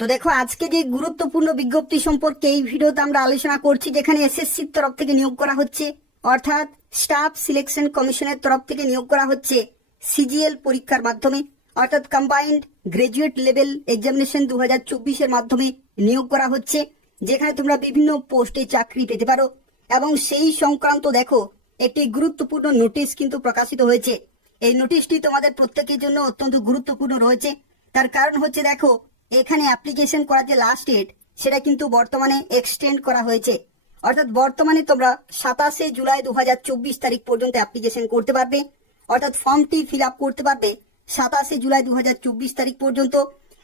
তো দেখো, আজকে যে গুরুত্বপূর্ণ বিজ্ঞপ্তি সম্পর্কে এই ভিডিওতে আমরা আলোচনা করছি, যেখানে এসএসসির তরফ থেকে নিয়োগ করা হচ্ছে, অর্থাৎ স্টাফ সিলেকশন কমিশনের তরফ থেকে নিয়োগ করা হচ্ছে সিজিএল পরীক্ষার মাধ্যমে, অর্থাৎ কম্বাইন্ড গ্রাজুয়েট লেভেল এক্সামিনেশন 2024 মাধ্যমে নিয়োগ করা হচ্ছে, যেখানে তোমরা বিভিন্ন পোস্টে চাকরি পেতে পারো। এবং সেই সংক্রান্ত দেখো একটি গুরুত্বপূর্ণ নোটিশ কিন্তু প্রকাশিত হয়েছে। এই নোটিশটি তোমাদের প্রত্যেকের জন্য অত্যন্ত গুরুত্বপূর্ণ রয়েছে। তার কারণ হচ্ছে, দেখো এখানে অ্যাপ্লিকেশন করার যে লাস্ট ডেট সেটা কিন্তু বর্তমানে এক্সটেন্ড করা হয়েছে। অর্থাৎ বর্তমানে তোমরা 27শে জুলাই 2024 তারিখ পর্যন্ত অ্যাপ্লিকেশন করতে পারবে, অর্থাৎ ফর্মটি ফিল আপ করতে পারবে 27শে জুলাই 2024 তারিখ পর্যন্ত।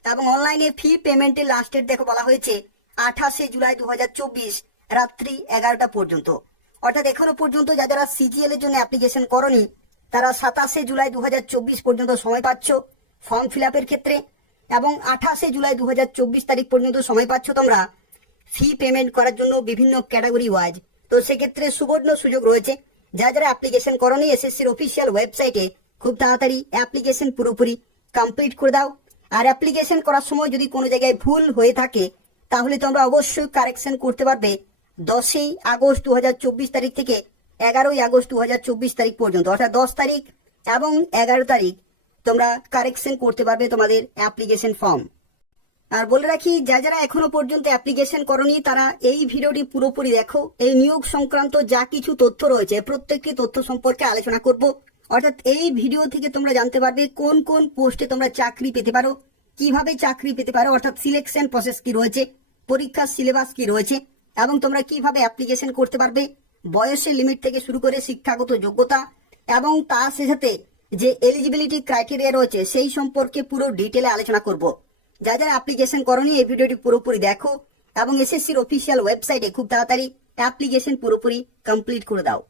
এবং অনলাইনে ফি পেমেন্টের লাস্ট ডেট দেখো বলা হয়েছে 28শে জুলাই 2024 রাত্রি 11টা পর্যন্ত। অর্থাৎ এখনো পর্যন্ত যারা সিজিএল এর জন্য অ্যাপ্লিকেশন করনি তারা 27শে জুলাই 2024 পর্যন্ত সময় পাচ্ছ ফর্ম ফিল আপের ক্ষেত্রে, এবং 28শে জুলাই 2024 তারিখ পর্যন্ত সময় পাচ্ছ তোমরা ফি পেমেন্ট করার জন্য বিভিন্ন ক্যাটাগরি ওয়াইজ। তো সেক্ষেত্রে সুবর্ণ সুযোগ রয়েছে। যারা অ্যাপ্লিকেশন করনি, এসএসসির অফিসিয়াল ওয়েবসাইটে খুব তাড়াতাড়ি অ্যাপ্লিকেশন পুরোপুরি কমপ্লিট করে দাও। আর অ্যাপ্লিকেশন করার সময় যদি কোনো জায়গায় ভুল হয়ে থাকে তাহলে তোমরা অবশ্যই কারেকশন করতে পারবে 10ই আগস্ট 2024 তারিখ থেকে 11ই আগস্ট 2024 তারিখ পর্যন্ত, অর্থাৎ 10 তারিখ এবং 11 তারিখ তোমরা কারেকশন করতে পারবে তোমাদের অ্যাপ্লিকেশন ফর্ম। আর বলে রাখি, যারা এখনো পর্যন্ত অ্যাপ্লিকেশন করনি তারা এই ভিডিওটি পুরোপুরি দেখো। এই নিয়োগ সংক্রান্ত যা কিছু তথ্য রয়েছে প্রত্যেকটি তথ্য সম্পর্কে আলোচনা করব। অর্থাৎ এই ভিডিও থেকে তোমরা জানতে পারবে কোন কোন পোস্টে তোমরা চাকরি পেতে পারো, কিভাবে চাকরি পেতে পারো, অর্থাৎ সিলেকশন প্রসেস কি রয়েছে, পরীক্ষার সিলেবাস কি রয়েছে, এবং তোমরা কিভাবে অ্যাপ্লিকেশন করতে পারবে, বয়সের লিমিট থেকে শুরু করে শিক্ষাগত যোগ্যতা এবং তার সাথে যে এলিজিবিলিটি ক্রাইটেরিয়া রয়েছে সেই সম্পর্কে পুরো ডিটেলে আলোচনা করব। যারা অ্যাপ্লিকেশন করনি এই ভিডিওটি পুরোপুরি দেখো এবং এসএসসির অফিসিয়াল ওয়েবসাইটে খুব তাড়াতাড়ি অ্যাপ্লিকেশন পুরোপুরি কমপ্লিট করে দাও।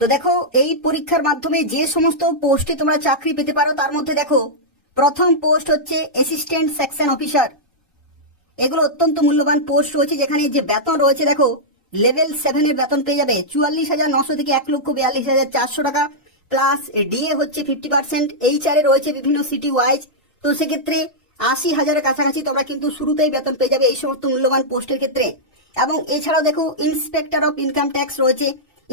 তো দেখো, এই পরীক্ষার মাধ্যমে যে সমস্ত পোস্টে তোমরা চাকরি পেতে পারো তার মধ্যে দেখো প্রথম পোস্ট হচ্ছে অ্যাসিস্ট্যান্ট সেকশন অফিসার। এগুলো অত্যন্ত মূল্যবান পোস্ট রয়েছে, যেখানে যে বেতন রয়েছে দেখো লেভেল 7 এর বেতন পেয়ে যাবে 44,900 থেকে 1,42,400 টাকা, প্লাস ডিএ হচ্ছে 50%। এইচআর এ রয়েছে বিভিন্ন সিটি ওয়াইজ। তো সেক্ষেত্রে 80,000-এর কাছাকাছি তোমরা কিন্তু শুরুতেই বেতন পেয়ে যাবে এই সমস্ত মূল্যবান পোস্টের ক্ষেত্রে। এবং এছাড়াও দেখো ইন্সপেক্টর অফ ইনকাম ট্যাক্স রয়েছে,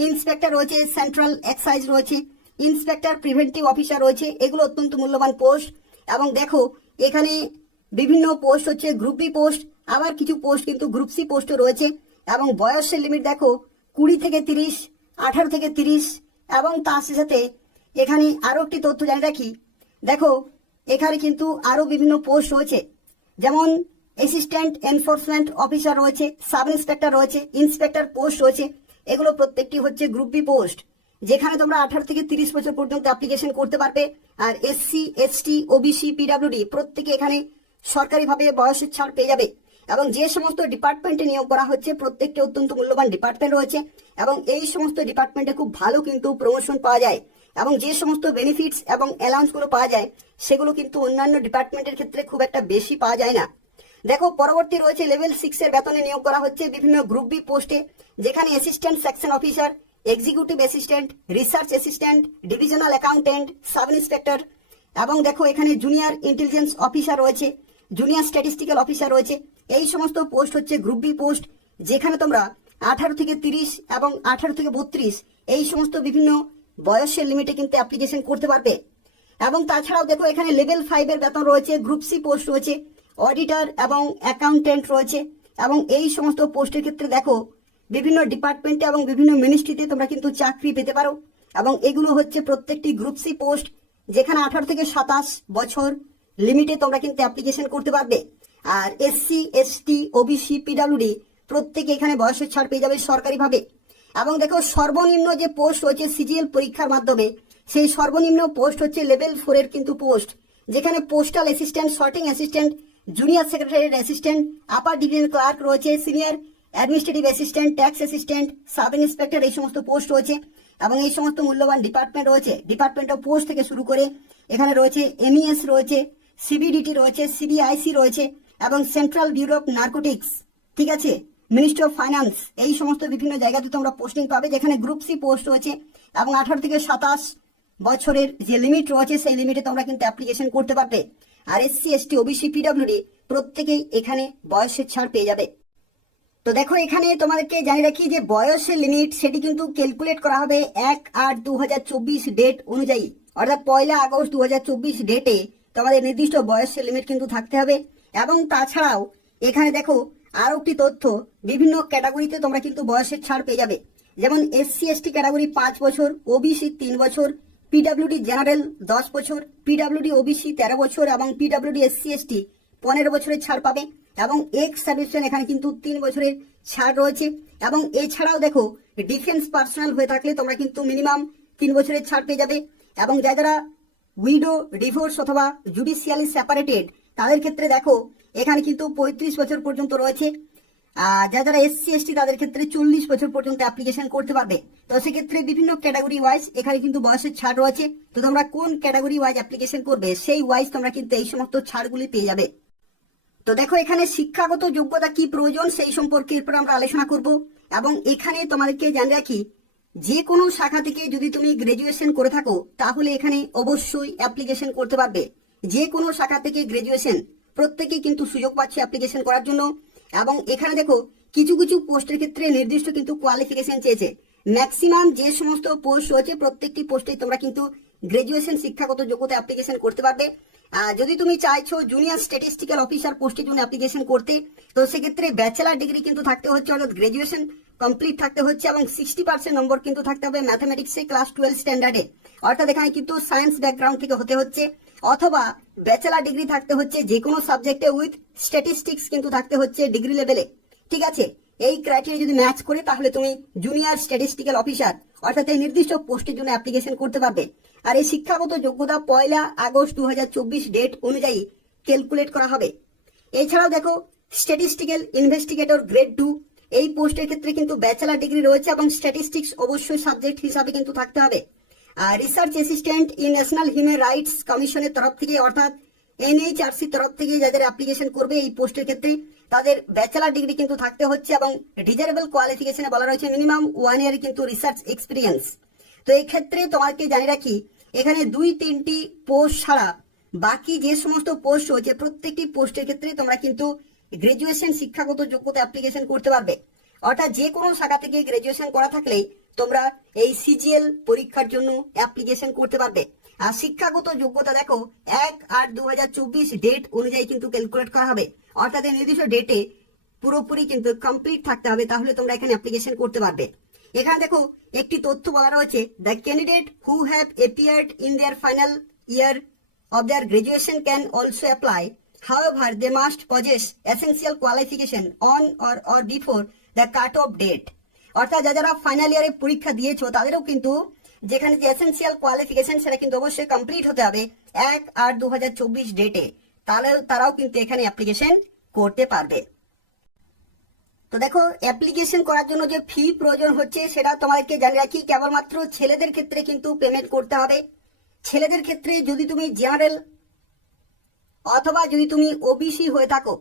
ইন্সপেক্টর রয়েছে, সেন্ট্রাল এক্সাইজ রয়েছে, ইন্সপেক্টর প্রিভেন্টিভ অফিসার রয়েছে। এগুলো অত্যন্ত মূল্যবান পোস্ট। এবং দেখো এখানে বিভিন্ন পোস্ট হচ্ছে গ্রুপ বি পোস্ট, আবার কিছু পোস্ট কিন্তু গ্রুপ সি পোস্টও রয়েছে। এবং বয়সের লিমিট দেখো 20 থেকে 30, 18 থেকে 30। এবং তার সাথে এখানে আরো একটি তথ্য জানিয়ে রাখি, দেখো এখানে কিন্তু আরো বিভিন্ন পোস্ট রয়েছে, যেমন অ্যাসিস্ট্যান্ট এনফোর্সমেন্ট অফিসার রয়েছে, সাব ইন্সপেক্টর রয়েছে, ইন্সপেক্টর পোস্ট রয়েছে। এগুলো প্রত্যেকটি হচ্ছে গ্রুপ বি পোস্ট, যেখানে তোমরা 18 থেকে 30 বছর পর্যন্ত অ্যাপ্লিকেশন করতে পারবে। আর এসসি, এসটি, ওবিসি, পিডাব্লিউডি প্রত্যেকে এখানে সরকারিভাবে বয়সের ছাড় পেয়ে যাবে। এবং যে সমস্ত ডিপার্টমেন্টে নিয়োগ করা হচ্ছে প্রত্যেকটি অত্যন্ত মূল্যবান ডিপার্টমেন্ট রয়েছে, এবং এই সমস্ত ডিপার্টমেন্টে খুব ভালো কিন্তু প্রমোশন পাওয়া যায়, এবং যে সমস্ত বেনিফিটস এবং অ্যালাউন্সগুলো পাওয়া যায় সেগুলো কিন্তু অন্যান্য ডিপার্টমেন্টের ক্ষেত্রে খুব একটা বেশি পাওয়া যায় না। দেখো পরবর্তী রয়েছে লেভেল 6 এর বেতনে নিয়োগ করা হচ্ছে বিভিন্ন গ্রুপ বি পোস্টে, যেখানে assistant section officer, executive assistant, research assistant, divisional accountant, sub inspector. এবং দেখো এখানে জুনিয়র ইন্টেলিজেন্স অফিসার রয়েছে, জুনিয়র স্ট্যাটিস্টিক্যাল অফিসার রয়েছে। এই সমস্ত পোস্ট হচ্ছে গ্রুপ বি পোস্ট, যেখানে তোমরা 18 থেকে 30 এবং 18 থেকে 32 এই সমস্ত বিভিন্ন বয়সের লিমিটে কিন্তু অ্যাপ্লিকেশন করতে পারবে। এবং তাছাড়াও দেখো এখানে লেভেল 5 এর বেতন রয়েছে, গ্রুপ সি পোস্ট রয়েছে, অডিটর এবং অ্যাকাউন্টেন্ট রয়েছে। এবং এই সমস্ত পোস্টের ক্ষেত্রে দেখো বিভিন্ন ডিপার্টমেন্টে এবং বিভিন্ন মিনিস্ট্রিতে তোমরা কিন্তু চাকরি পেতে পারো। এবং এগুলো হচ্ছে প্রত্যেকটি গ্রুপ সি পোস্ট, যেখানে 18 থেকে 27 বছর লিমিটে তোমরা কিন্তু অ্যাপ্লিকেশন করতে পারবে। আর এসসি, এসটি, ওবিসি, পিডাব্লিউডি প্রত্যেকে এখানে বয়সের ছাড় পেয়ে যাবে সরকারিভাবে। এবং দেখো সর্বনিম্ন যে পোস্ট রয়েছে সিজিএল পরীক্ষার মাধ্যমে, সেই সর্বনিম্ন পোস্ট হচ্ছে লেভেল 4 এর কিন্তু পোস্ট, যেখানে postal assistant, sorting assistant, junior secretariat assistant, upper division clerk রয়েছে, senior administrative assistant, tax assistant, sub inspector এই সমস্ত পোস্ট রয়েছে। এবং এই সমস্ত মূল্যবান ডিপার্টমেন্ট রয়েছে, ডিপার্টমেন্ট অফ পোস্ট থেকে শুরু করে এখানে রয়েছে এমইএস রয়েছে, সিবিডিটি রয়েছে, সিবিআইসি রয়েছে, এবং সেন্ট্রাল ব্যুরো অফ নার্কোটিক্স, ঠিক আছে, মিনিস্ট্রি অফ ফাইন্যান্স। এই সমস্ত বিভিন্ন জায়গাতে তোমরা পোস্টিং পাবে, যেখানে গ্রুপ সি পোস্ট রয়েছে। এবং 18 থেকে 27 বছরের যে লিমিট রয়েছে সেই লিমিটে তোমরা কিন্তু অ্যাপ্লিকেশন করতে পারবে। আর এসসি, এসটি, ওবিসি, পিডাব্লিউডি প্রত্যেকেই এখানে বয়সের ছাড় পেয়ে যাবে। তো দেখো এখানে তোমাদেরকে জানিয়ে রাখি যে বয়সের লিমিট সেটি কিন্তু ক্যালকুলেট করা হবে 1/8/2024 ডেট অনুযায়ী, অর্থাৎ 1 আগস্ট 2024 ডেটে তোমাদের নির্দিষ্ট বয়সের লিমিট কিন্তু থাকতে হবে। এবং তাছাড়াও এখানে দেখো আরো একটি তথ্য, বিভিন্ন ক্যাটাগরিতে তোমরা কিন্তু বয়সের ছাড় পেয়ে যাবে। যেমন SC/ST ক্যাটাগরি 5 বছর, ওবিসি 3 বছর, পিডব্লিউডি জেনারেল 10 বছর, পিডব্লিউডি ওবিসি 13 বছর এবং পিডব্লিউডি SC/ST 15 বছরের ছাড় পাবে। এবং এক্স সার্ভিসম্যান এখানে কিন্তু 3 বছরের ছাড় রয়েছে। এবং এছাড়াও দেখো ডিফেন্স পার্সোনাল হয়ে থাকলে তোমরা কিন্তু মিনিমাম 3 বছরের ছাড় পেয়ে যাবে। এবং যারা উইডো, ডিভোর্স অথবা জুডিশিয়ালি সেপারেটেড তাদের ক্ষেত্রে দেখো এখানে কিন্তু 35 বছর পর্যন্ত রয়েছে। যারা SC/ST তাদের ক্ষেত্রে 40 বছর পর্যন্ত অ্যাপ্লিকেশন করতে পারবে। তো সেক্ষেত্রে বিভিন্ন ক্যাটাগরি ওয়াইজ এখানে কিন্তু বয়সের ছাড় রয়েছে। তো তোমরা কোন ক্যাটাগরি ওয়াইজ অ্যাপ্লিকেশন করবে সেই ওয়াইজ তোমরা কিন্তু এই সমস্ত ছাড়গুলি পেয়ে যাবে। তো দেখো এখানে শিক্ষাগত যোগ্যতা কি প্রয়োজন সেই সম্পর্কে এরপর আমরা আলোচনা করব। এবং এখানে তোমাদেরকে জানিয়ে রাখি, যে কোনো শাখা থেকে যদি তুমি গ্রাজুয়েশন করে থাকো তাহলে এখানে অবশ্যই অ্যাপ্লিকেশন করতে পারবে। যে কোনো শাখা থেকে গ্রাজুয়েশন প্রত্যেকেই কিন্তু সুযোগ পাচ্ছে অ্যাপ্লিকেশন করার জন্য। এবং এখানে দেখো কিছু কিছু পোস্টের ক্ষেত্রে নির্দিষ্ট কিন্তু কোয়ালিফিকেশন চেয়েছে। ম্যাক্সিমাম যে সমস্ত পোস্ট রয়েছে প্রত্যেকটি পোস্টে তোমরা কিন্তু গ্রাজুয়েশন শিক্ষাগত যোগ্যতা অ্যাপ্লিকেশন করতে পারবে। যদি তুমি চাইছো জুনিয়র স্ট্যাটিস্টিক্যাল অফিসার পোস্টের জন্য অ্যাপ্লিকেশন করতে, তো সেক্ষেত্রে ব্যাচেলার ডিগ্রি কিন্তু থাকতে হচ্ছে, অর্থাৎ গ্রাজুয়েশন কমপ্লিট থাকতে হচ্ছে এবং 60% নম্বর কিন্তু থাকতে হবে ম্যাথামেটিক্সে ক্লাস 12 স্ট্যান্ডার্ডে, অর্থাৎ এখানে কিন্তু সায়েন্স ব্যাকগ্রাউন্ড থেকে হতে হচ্ছে। অথবা ব্যাচেলার ডিগ্রি থাকতে হচ্ছে যে কোনো সাবজেক্টে উইথ স্ট্যাটিস্টিক্স কিন্তু থাকতে হচ্ছে ডিগ্রি লেভেলে। ঠিক আছে, এই ক্রাইটেরিয়া যদি ম্যাচ করে তাহলে তুমি জুনিয়র স্ট্যাটিস্টিক্যাল অফিসার অর্থাৎ এই নির্দিষ্ট পোস্টের জন্য অ্যাপ্লিকেশন করতে পারবে। আর এই শিক্ষাগত যোগ্যতা 1 আগস্ট 2024 ডেট অনুযায়ী ক্যালকুলেট করা হবে। এছাড়াও দেখো স্ট্যাটিস্টিক্যাল ইনভেস্টিগেটর গ্রেড 2 এই পোস্টের ক্ষেত্রে কিন্তু ব্যাচেলার ডিগ্রি রয়েছে এবং স্ট্যাটিস্টিক্স অবশ্যই সাবজেক্ট হিসাবে কিন্তু থাকতে হবে। আর research assistant in national human rights কমিশনের তরফ থেকে অর্থাৎ NHRC তরফ থেকে যাদের অ্যাপ্লিকেশন করবে এই পোস্টের ক্ষেত্রে তাদের ব্যাচেলার ডিগ্রি কিন্তু থাকতে হচ্ছে এবং ডিজারেবল কোয়ালিফিকেশনে বলা রয়েছে মিনিমাম 1 ইয়ার কিন্তু রিসার্চ এক্সপিরিয়েন্স। তো এই ক্ষেত্রে তোমাকে জানিয়ে রাখি এখানে 2-3টি পোস্ট ছাড়া বাকি যে সমস্ত পোস্ট রয়েছে প্রত্যেকটি পোস্টের ক্ষেত্রে তোমরা কিন্তু গ্রাজুয়েশন শিক্ষাগত যোগ্যতা অ্যাপ্লিকেশন করতে পারবে। অর্থাৎ যে কোনো শাখা থেকে গ্রাজুয়েশন করা থাকলেই তোমরা এই CGL পরীক্ষার জন্য অ্যাপ্লিকেশন করতে পারবে। আর শিক্ষাগত যোগ্যতা দেখো 1/8/2024 ডেট অনুযায়ী কিন্তু ক্যালকুলেট করা হবে, অর্থাৎ এই নির্দিষ্ট ডেটে পুরোপুরি কিন্তু কমপ্লিট থাকতে হবে, তাহলে তোমরা এখানে অ্যাপ্লিকেশন করতে পারবে। এখানে দেখো একটি তথ্য বলা রয়েছে, the candidate who have appeared in their final year of their graduation can also apply. However, they must possess essential qualification on or before the cut-off date. অর্থাৎ যারা ফাইনাল ইয়ারে পরীক্ষা দিয়েছো তাদেরও কিন্তু যেখানে যে এসেনশিয়াল কোয়ালিফিকেশন সেটা কিন্তু অবশ্যই কমপ্লিট হতে হবে 1/8/2024 ডেটে, তাহলে তারাও কিন্তু এখানে অ্যাপ্লিকেশন করতে পারবে। তো দেখো অ্যাপ্লিকেশন করার জন্য যে ফি প্রয়োজন হচ্ছে সেটা তোমাদেরকে জানিয়ে রাখি, কেবলমাত্র ছেলেদের ক্ষেত্রে কিন্তু পেমেন্ট করতে হবে। ছেলেদের ক্ষেত্রে যদি তুমি জেনারেল অথবা যদি তুমি ওবিসি হয়ে থাকো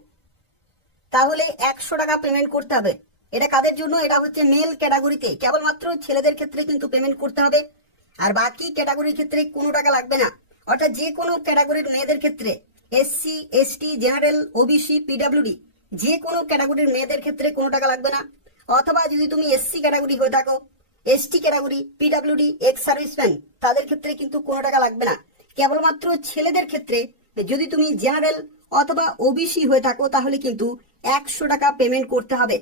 তাহলে 100 টাকা পেমেন্ট করতে হবে। এটা কাদের জন্য? এটা হচ্ছে মেল ক্যাটাগরিতে, কেবলমাত্র ছেলেদের ক্ষেত্রে কিন্তু পেমেন্ট করতে হবে। আর বাকি ক্যাটাগরির ক্ষেত্রে কোনো টাকা লাগবে না। অর্থাৎ যে কোনো ক্যাটাগরির মেয়েদের ক্ষেত্রে SC, ST, general, OBC, PWD যে কোনো ক্যাটাগরির মেয়েদের ক্ষেত্রে কোনো টাকা লাগবে না। অথবা যদি তুমি SC ক্যাটাগরি হয়ে থাকো, ST category, PWD, ex serviceman তাদের ক্ষেত্রে কিন্তু কোনো টাকা লাগবে না। কেবলমাত্র ছেলেদের ক্ষেত্রে যদি তুমি জেনারেল অথবা ওবিসি হয়ে থাকো তাহলে কিন্তু 100 টাকা পেমেন্ট করতে হবে।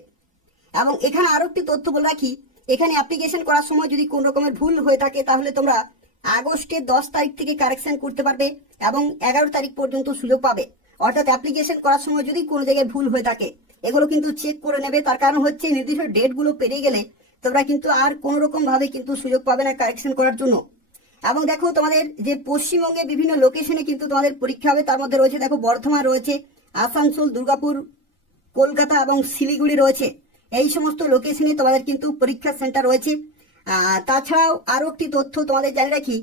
এবং এখানে আরো একটি তথ্য বলে রাখি, এখানে অ্যাপ্লিকেশন করার সময় যদি কোন রকমের ভুল হয়ে থাকে তাহলে তোমরা আগস্টের 10 তারিখ থেকে কারেকশন করতে পারবে এবং 11 তারিখ পর্যন্ত সুযোগ পাবে। অর্থাৎ অ্যাপ্লিকেশন করার সময় যদি কোনো জায়গায় ভুল হয়ে থাকে এগুলো কিন্তু চেক করে নেবে। তার কারণ হচ্ছে নির্দিষ্ট ডেটগুলো পেরিয়ে গেলে তোমরা কিন্তু আর কোন রকম ভাবে কিন্তু সুযোগ পাবে না কারেকশন করার জন্য। এবং দেখো তোমাদের যে পশ্চিমবঙ্গে বিভিন্ন লোকেশনে কিন্তু তোমাদের পরীক্ষা হবে, তার মধ্যে রয়েছে দেখো বর্ধমান রয়েছে, আসানসোল, দুর্গাপুর, কলকাতা এবং শিলিগুড়ি রয়েছে। এই সমস্ত লোকেশনে তোমাদের কিন্তু পরীক্ষা সেন্টার রয়েছে। তাছাড়াও আরো একটি তথ্য তোমাদের জানিয়ে রাখি,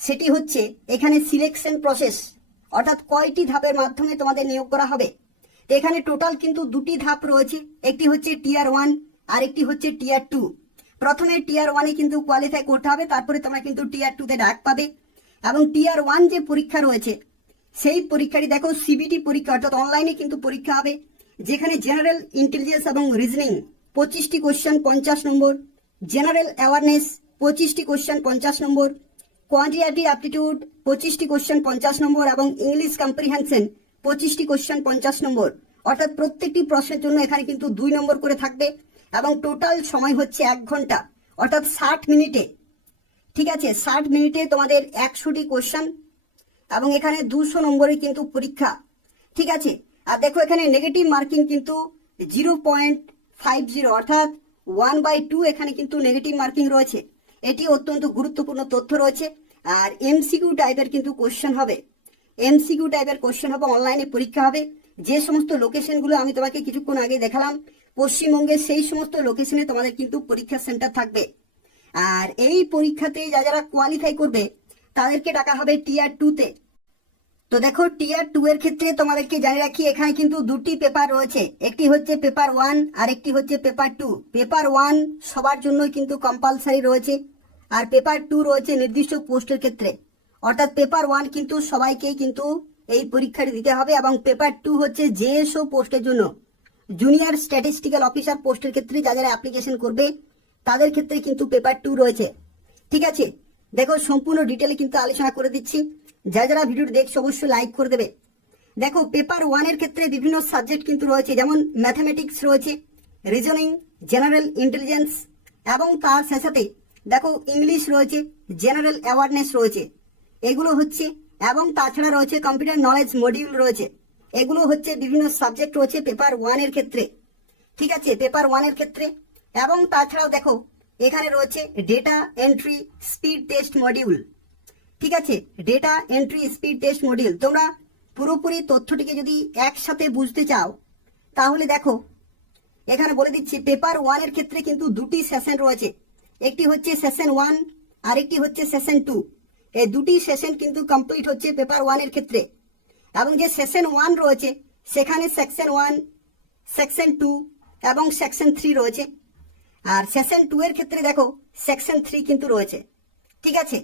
সেটি হচ্ছে এখানে সিলেকশন প্রসেস, অর্থাৎ কয়টি ধাপের মাধ্যমে তোমাদের নিয়োগ করা হবে। তো এখানে টোটাল কিন্তু 2টি ধাপ রয়েছে, একটি হচ্ছে টিয়ার 1 আর একটি হচ্ছে টিয়ার 2। প্রথমে টিয়ার 1-এ কিন্তু কোয়ালিফাই করতে হবে, তারপরে তোমরা কিন্তু টিয়ার 2-তে ডাক পাবে। এবং টিয়ার 1 যে পরীক্ষা রয়েছে সেই পরীক্ষাটি দেখো সিবিটি পরীক্ষা, অর্থাৎ অনলাইনে কিন্তু পরীক্ষা হবে, যেখানে জেনারেল ইন্টেলিজেন্স এবং রিজনিং 25টি কোশ্চেন 50 নম্বর, জেনারেল অ্যাওয়ারনেস 25টি কোশ্চেন 50 নম্বর, কোয়ান্টিটেটিভ অ্যাপটিটিউড 25টি কোশ্চেন 50 নম্বর এবং ইংলিশ কম্প্রিহেনশন 25টি কোশ্চেন 50 নম্বর। অর্থাৎ প্রত্যেকটি প্রশ্নের জন্য এখানে কিন্তু 2 নম্বর করে থাকবে এবং টোটাল সময় হচ্ছে 1 ঘন্টা, অর্থাৎ 60 মিনিটে। ঠিক আছে, 60 মিনিটে তোমাদের 100টি কোশ্চেন এবং এখানে 200 নম্বরের কিন্তু পরীক্ষা। ঠিক আছে, আর দেখো এখানে নেগেটিভ মার্কিং কিন্তু 0.50, অর্থাৎ 1/2 এখানে কিন্তু নেগেটিভ মার্কিং রয়েছে। এটি অত্যন্ত গুরুত্বপূর্ণ তথ্য রয়েছে। আর এমসিকিউ টাইপের কিন্তু কোশ্চেন হবে, এমসিকিউ টাইপের কোশ্চেন হবে, অনলাইনে পরীক্ষা হবে। যে সমস্ত লোকেশনগুলো আমি তোমাকে কিছুক্ষণ আগে দেখালাম পশ্চিমবঙ্গের, সেই সমস্ত লোকেশনে তোমাদের কিন্তু পরীক্ষা সেন্টার থাকবে। আর এই পরীক্ষাতে যারা কোয়ালিফাই করবে তাদেরকে ডাকা হবে টিয়ার 2-তে। তো দেখো টিয়ার 2 এর ক্ষেত্রে তোমাদেরকে জানিয়ে রাখি, এখানে কিন্তু 2টি পেপার রয়েছে, একটি হচ্ছে পেপার 1 আর একটি হচ্ছে পেপার 2। পেপার 1 সবার জন্য কিন্তু কম্পালসারি রয়েছে, আর পেপার 2 রয়েছে নির্দিষ্ট পোস্টের ক্ষেত্রে। অর্থাৎ পেপার 1 কিন্তু সবাইকেই কিন্তু এই পরীক্ষাটি দিতে হবে, এবং পেপার 2 হচ্ছে জেএসও পোস্টের জন্য, জুনিয়র স্ট্যাটিস্টিক্যাল অফিসার পোস্টের ক্ষেত্রে যারা অ্যাপ্লিকেশন করবে তাদের ক্ষেত্রে কিন্তু পেপার 2 রয়েছে। ঠিক আছে, দেখো সম্পূর্ণ ডিটেলে কিন্তু আলোচনা করে দিচ্ছি। যারা ভিডিওটি দেখছো অবশ্যই লাইক করে দেবে। দেখো পেপার 1 এর ক্ষেত্রে বিভিন্ন সাবজেক্ট কিন্তু রয়েছে, যেমন ম্যাথামেটিক্স রয়েছে, রিজনিং, জেনারেল ইন্টেলিজেন্স এবং তার সাথে দেখো ইংলিশ রয়েছে, জেনারেল অ্যাওয়ারনেস রয়েছে, এগুলো হচ্ছে, এবং তাছাড়া রয়েছে কম্পিউটার নলেজ মডিউল রয়েছে। এগুলো হচ্ছে বিভিন্ন সাবজেক্ট রয়েছে পেপার 1 এর ক্ষেত্রে। ঠিক আছে, পেপার 1 এর ক্ষেত্রে। এবং তাছাড়াও দেখো এখানে রয়েছে data entry speed test module. ঠিক আছে, data entry speed test module. তোমরা পুরোপুরি তথ্যটিকে যদি একসাথে বুঝতে চাও তাহলে দেখো এখানে বলে দিচ্ছি, পেপার 1 এর ক্ষেত্রে কিন্তু 2টি সেশন রয়েছে, একটি হচ্ছে সেশন 1 আর একটি হচ্ছে সেশন 2। এই 2টি সেশন কিন্তু কমপ্লিট হচ্ছে পেপার 1 এর ক্ষেত্রে। এবং যে সেশন 1 রয়েছে সেখানে সেকশন 1, সেকশন 2 এবং সেকশন 3 রয়েছে। আর সেশন 2 এর ক্ষেত্রে দেখো সেকশন 3 কিন্তু রয়েছে। ঠিক আছে,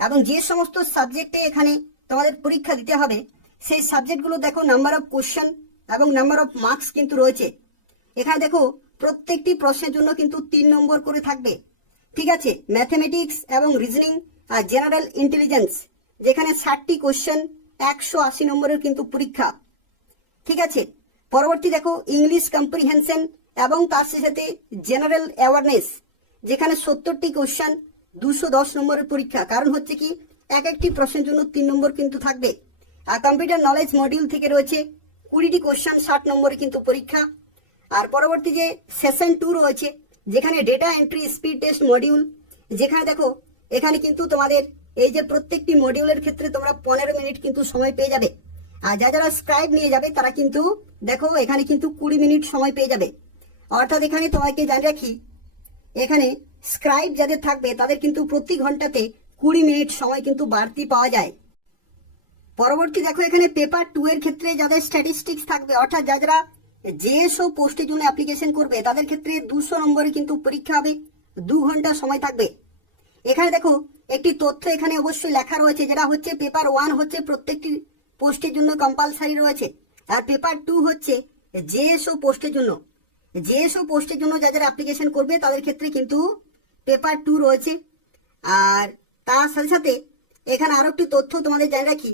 এবং যে সমস্ত সাবজেক্টে এখানে তোমাদের পরীক্ষা দিতে হবে সেই সাবজেক্টগুলো দেখো নাম্বার অফ কোশ্চেন এবং নাম্বার অফ মার্কস কিন্তু রয়েছে। এখানে দেখো প্রত্যেকটি প্রশ্নের জন্য কিন্তু 3 নম্বর করে থাকবে। ঠিক আছে, ম্যাথমেটিক্স এবং রিজনিং আর জেনারেল ইন্টেলিজেন্স, যেখানে 60টি কোশ্চেন 180 নম্বরের কিন্তু পরীক্ষা। ঠিক আছে, পরবর্তী দেখো ইংলিশ কম্প্রিহেনশন এবং তার সাথে জেনারেল অ্যাওয়ারনেস, যেখানে 70টি কোশ্চেন 210 নম্বরের পরীক্ষা। কারণ হচ্ছে কি, এক একটি প্রশ্নের জন্য 3 নম্বর কিন্তু থাকবে। আর কম্পিউটার নলেজ মডিউল থেকে রয়েছে 20টি কোশ্চেন 60 নম্বরে কিন্তু পরীক্ষা। আর পরবর্তী যে সেশন 2 রয়েছে, যেখানে data entry speed test module, যেখানে দেখো এখানে কিন্তু তোমাদের এই যে প্রত্যেকটি মডিউলের ক্ষেত্রে তোমরা 15 মিনিট কিন্তু সময় পেয়ে যাবে। আর যারা স্ক্রাইব নিয়ে যাবে তারা কিন্তু দেখো এখানে কিন্তু 20 মিনিট সময় পেয়ে যাবে। অর্থাৎ এখানে তোমাকে জানিয়ে রাখি, এখানে স্ক্রাইব যাদের থাকবে তাদের কিন্তু প্রতি ঘন্টাতে 20 মিনিট সময় কিন্তু বাড়তি পাওয়া যায়। পরবর্তী দেখো এখানে পেপার 2 এর ক্ষেত্রে যাদের স্ট্যাটিস্টিক্স থাকবে, অর্থাৎ যারা জেএসও পোস্টের জন্য অ্যাপ্লিকেশন করবে তাদের ক্ষেত্রে 200 নম্বরে কিন্তু পরীক্ষা হবে, 2 ঘন্টা সময় থাকবে। এখানে দেখো একটি তথ্য এখানে অবশ্যই লেখা রয়েছে, যেটা হচ্ছে পেপার 1 হচ্ছে প্রত্যেকটি পোস্টের জন্য কম্পালসারি রয়েছে, আর পেপার 2 হচ্ছে জেএসও পোস্টের জন্য। জেএসও পোস্টের জন্য যারা অ্যাপ্লিকেশন করবে তাদের ক্ষেত্রে কিন্তু পেপার 2 রয়েছে। আর তার সাথে এখানে আরো একটি তথ্য তোমাদের জানিয়ে রাখি,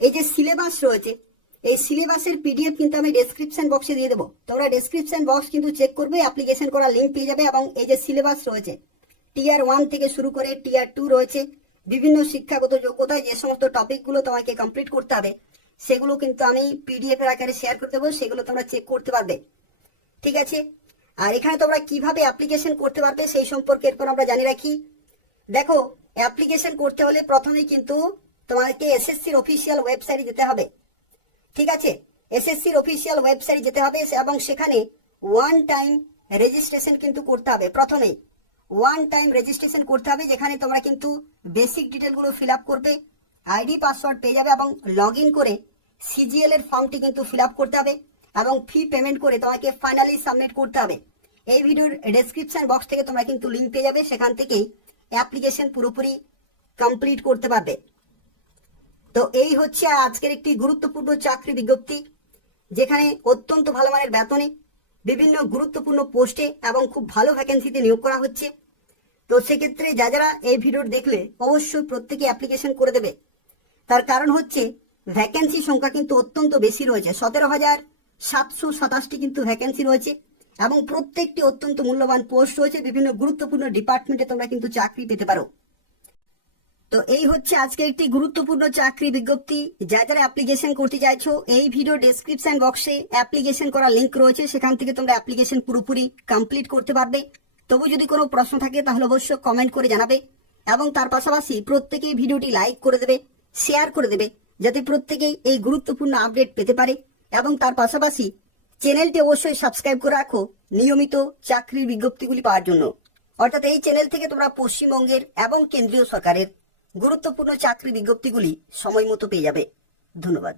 এই যে সিলেবাস রয়েছে, এই সিলেবাসের পিডিএফ কিন্তু আমি ডেসক্রিপশন বক্সে দিয়ে দেবো। তোমরা ডেসক্রিপশন বক্স কিন্তু চেক করবে, অ্যাপ্লিকেশন করার লিঙ্ক পেয়ে যাবে। এবং এই যে সিলেবাস রয়েছে, টিয়ার 1 থেকে শুরু করে টিয়ার 2 রয়েছে, বিভিন্ন শিক্ষাগত যোগ্যতায় যে সমস্ত টপিকগুলো তোমাকে কমপ্লিট করতে হবে সেগুলো কিন্তু আমি পিডিএফ এর আকারে শেয়ার করে দেবো, সেগুলো তোমরা চেক করতে পারবে। ঠিক আছে, আর এখানে তোমরা কিভাবে অ্যাপ্লিকেশন করতে পারবে সেই সম্পর্কে এরপর আমরা জানিয়ে রাখি। দেখো অ্যাপ্লিকেশন করতে হলে প্রথমেই কিন্তু তোমাদেরকে এসএসসির অফিসিয়াল ওয়েবসাইটে যেতে হবে। ঠিক আছে, এসএসসির অফিসিয়াল ওয়েবসাইটে যেতে হবে এবং সেখানে 1 টাইম রেজিস্ট্রেশন কিন্তু করতে হবে। প্রথমেই 1 টাইম রেজিস্ট্রেশন করতে হবে, যেখানে তোমরা কিন্তু বেসিক ডিটেলগুলো ফিল আপ করবে, আইডি পাসওয়ার্ড পেয়ে যাবে এবং লগ ইন করে সিজিএল এর ফর্মটি কিন্তু ফিল আপ করতে হবে এবং ফি পেমেন্ট করে তোমাকে ফাইনালি সাবমিট করতে হবে। এই ভিডিওর ডেসক্রিপশন বক্স থেকে তোমরা কিন্তু লিঙ্ক পেয়ে যাবে, সেখান থেকেই অ্যাপ্লিকেশন পুরোপুরি কমপ্লিট করতে পারবে। তো এই হচ্ছে আজকের একটি গুরুত্বপূর্ণ চাকরি বিজ্ঞপ্তি, যেখানে অত্যন্ত ভালো মানের বেতনে বিভিন্ন গুরুত্বপূর্ণ পোস্টে এবং খুব ভালো ভ্যাকেন্সিতে নিয়োগ করা হচ্ছে। তো সেক্ষেত্রে যারা এই ভিডিও দেখলে অবশ্যই প্রত্যেকে অ্যাপ্লিকেশন করে দেবে। তার কারণ হচ্ছে ভ্যাকেন্সি সংখ্যা কিন্তু অত্যন্ত বেশি রয়েছে, 17,727টি কিন্তু ভ্যাকেন্সি রয়েছে এবং প্রত্যেকটি অত্যন্ত মূল্যবান পোস্ট রয়েছে। বিভিন্ন গুরুত্বপূর্ণ ডিপার্টমেন্টে তোমরা কিন্তু চাকরি পেতে পারো। তো এই হচ্ছে আজকে একটি গুরুত্বপূর্ণ চাকরি বিজ্ঞপ্তি। যারা অ্যাপ্লিকেশন করতে চাইছো, এই ভিডিও ডেসক্রিপশন বক্সে অ্যাপ্লিকেশন করার লিংক রয়েছে, সেখান থেকে তোমরা অ্যাপ্লিকেশন পুরোপুরি কমপ্লিট করতে পারবে। তবু যদি কোনো প্রশ্ন থাকে তাহলে অবশ্যই কমেন্ট করে জানাবে এবং তার পাশাপাশি প্রত্যেকেই ভিডিওটি লাইক করে দেবে, শেয়ার করে দেবে, যাতে প্রত্যেকেই এই গুরুত্বপূর্ণ আপডেট পেতে পারে। এবং তার পাশাপাশি চ্যানেলটি অবশ্যই সাবস্ক্রাইব করে রাখো নিয়মিত চাকরির বিজ্ঞপ্তিগুলি পাওয়ার জন্য। অর্থাৎ এই চ্যানেল থেকে তোমরা পশ্চিমবঙ্গের এবং কেন্দ্রীয় সরকারের গুরুত্বপূর্ণ চাকরি বিজ্ঞপ্তিগুলি সময় মতো পেয়ে যাবে। ধন্যবাদ।